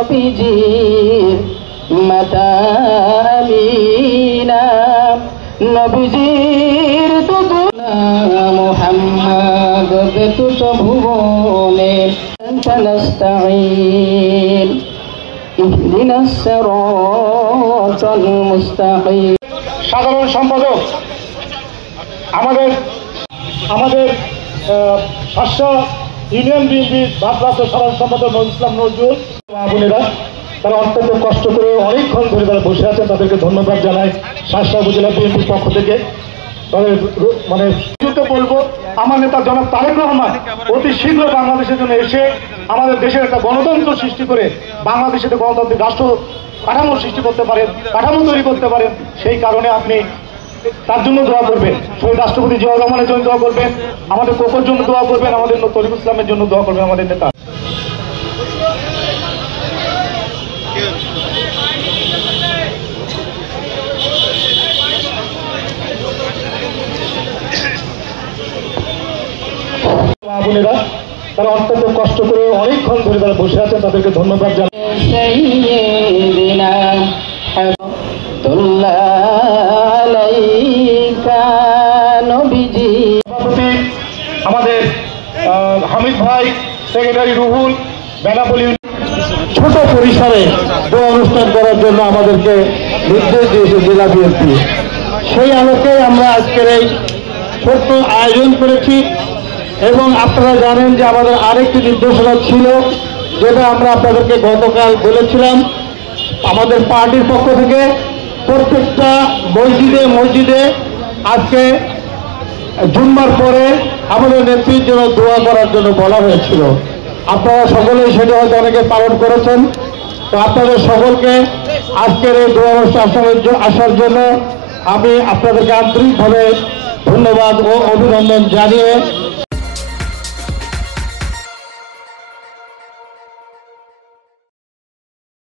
নবীজির মাতামিনা নবীজির দুদুনা মুহাম্মদ বেতুত ভুবনে নাস্তাঈন ইহদিনাস সিরাতাল মুস্তাকিম। সাধারণ সম্পাদক আমাদের শাসা ইউনিয়ন বিএনপির ভারপ্রাপ্ত সাধারণ সম্পাদক নজরুল ইসলাম নজরুল বোনেরা, তারা অত্যন্ত কষ্ট করে অনেকক্ষণ ধরে তারা বসে আছেন, তাদেরকে ধন্যবাদ জানাই শাসা উপজেলা বিএনপির পক্ষ থেকে। তাদের বলবো আমার নেতা জনাব তারেক রহমান অতি শীঘ্র বাংলাদেশের জন্য এসে আমাদের দেশের একটা গণতন্ত্র সৃষ্টি করে বাংলাদেশের গণতান্ত্রিক রাষ্ট্র কাঠামো সৃষ্টি করতে পারেন, কাঠামো তৈরি করতে পারেন। সেই কারণে আপনি তার জন্য দোয়া করবেন, শহীদ রাষ্ট্রপতি জিয়াউর রহমানের জন্য দোয়া করবেন, আমাদের কোকোর জন্য দোয়া করবেন, আমাদের তরিকুল ইসলামের জন্য দোয়া করবেন। আমাদের নেতা বোনেরা, তারা অত্যন্ত কষ্ট করে অনেকক্ষণ ধরে তারা বসে আছেন, তাদেরকে ধন্যবাদ জানাই। আমাদের হামিদ ভাই, সেক্রেটারি রুহুল, বেনাপোলি ছোট পরিসরে দোয়া অনুষ্ঠান করার জন্য আমাদেরকে নির্দেশ দিয়েছে জেলা বিএনপি। সেই আলোকে আমরা আজকের এই ছোট্ট আয়োজন করেছি। এবং আপনারা জানেন যে আমাদের আরেকটি নির্দেশনা ছিল, যেটা আমরা আপনাদেরকে গতকাল বলেছিলাম। আমাদের পার্টির পক্ষ থেকে প্রত্যেকটা মসজিদে আজকে জুম্মার পরে আমাদের নেত্রীর জন্য দোয়া করার জন্য বলা হয়েছিল। আপনারা সকলেই সেটা হয়তো অনেকে পালন করেছেন। তো আপনাদের সকলকে আজকের এই দোয়া অনুষ্ঠানে আসার জন্য আমি আপনাদেরকে আন্তরিকভাবে ধন্যবাদ ও অভিনন্দন জানিয়ে